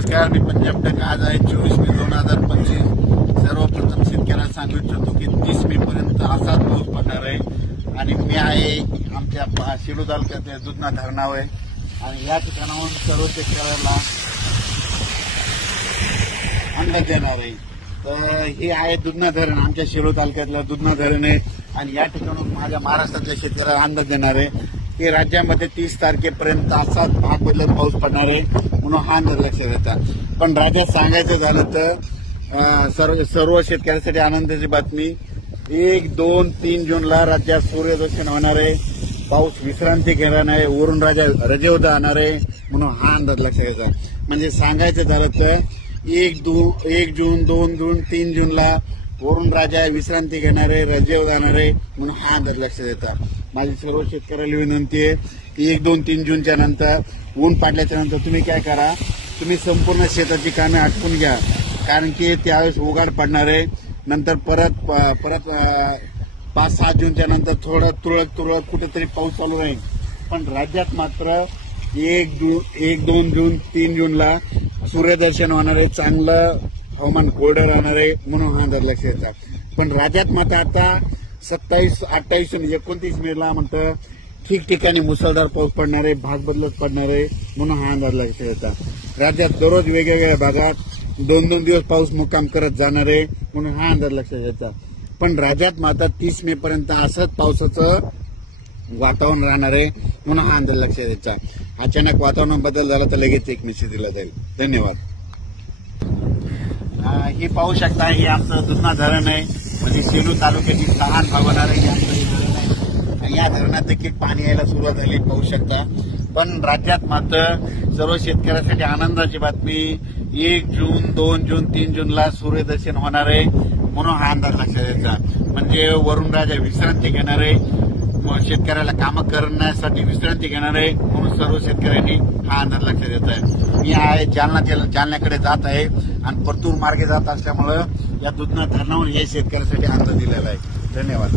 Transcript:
नमस्कार, मी पंजाब टेक. आज आहे 24 मे 2025. सर्वप्रथम शेतकऱ्यांना सांगू इच्छितो की 30 मे पर्यंत असाच पाऊस पडणार आहे. आणि मी आहे आमच्या शिरूर तालुक्यात दुधना धरणावर आहे आणि या ठिकाणाहून सर्व शेतकऱ्याला अंदाज देणार आहे. तर हे आहे दुधना धरण, आमच्या शिरूर तालुक्यातलं दुधना धरण आहे आणि या ठिकाणून माझ्या महाराष्ट्रातल्या शेतकऱ्याला अंदाज देणार आहे की राज्यामध्ये 30 तारखेपर्यंत असाच भाग बदलत पाऊस पडणार आहे म्हणून हा अंदाज लक्षात येतात. पण राज्यात सांगायचं झालं तर सर्व शेतकऱ्यांसाठी आनंदाची बातमी, 1, 2, 3 जूनला राज्यात सूर्यदर्शन होणार आहे. पाऊस विश्रांती घेणार नाही, वरून रजेवर जाणार आहे म्हणून हा अंदाज लक्षात येतात. म्हणजे सांगायचं झालं तर 1 जून, 2 जून, 3 जूनला वरून राजा विश्रांती घेणार आहे, रजेवर जाणार आहे म्हणून हा अंदाज लक्षात येतात. माझी सर्व शेतकऱ्याला विनंती आहे की 1, 2, 3 जूनच्या नंतर ऊन पाडल्याच्या नंतर तुम्ही काय करा, तुम्ही संपूर्ण शेताची कामे आटपून घ्या, कारण की त्यावेळेस उघाड पडणार आहे. नंतर परत 5-6 जूनच्या नंतर थोडं तुरळक कुठेतरी पाऊस चालू राहील. पण राज्यात मात्र 1, 2 जून, 3 जूनला सूर्यदर्शन होणार आहे, चांगलं हवामान कोरडं राहणार आहे म्हणून हा अंदाज लक्षात येतात. पण राज्यात मात्र आता 27, 28 आणि 29 मेला म्हणतं ठिकठिकाणी मुसळधार पाऊस पडणार आहे, भाग बदलत पडणार आहे म्हणून हा अंदाज लक्षात येतात. राज्यात दररोज वेगवेगळ्या भागात 2-2 दिवस पाऊस मुक्काम करत जाणार आहे म्हणून हा अंदाज लक्षात येतात. पण राज्यात मात्र 30 मे पर्यंत असंच पावसाचं वातावरण राहणार आहे म्हणून हा अंदाज लक्षात येतात. अचानक वातावरण बदल झाला तर लगेच एक मेसेज दिला जाईल. धन्यवाद. हे पाहू शकता, हे आमचं दुधना धरण आहे, म्हणजे सेलू तालुक्याची लहान भाग होणार आहे. हे धरण आहे, या धरणात देखील पाणी यायला सुरुवात झाली पाहू शकता. पण राज्यात मात्र सर्व शेतकऱ्यांसाठी आनंदाची बातमी, 1 जून, 2 जून, 3 जूनला सूर्यदर्शन होणार आहे म्हणून हा अंदाज लक्षात येतात. म्हणजे वरून राजा विश्रांती घेणार आहे, शेतकऱ्याला कामं करण्यासाठी विश्रांती घेणार आहे म्हणून सर्व शेतकऱ्यांनी हा अंदाज लक्षात येत आहे. मी आहे जालन्याकडे जात आहे आणि परतूर मार्गे जात असल्यामुळं या दुधना धरणावर हे शेतकऱ्यासाठी अंदाज दिलेला आहे. धन्यवाद.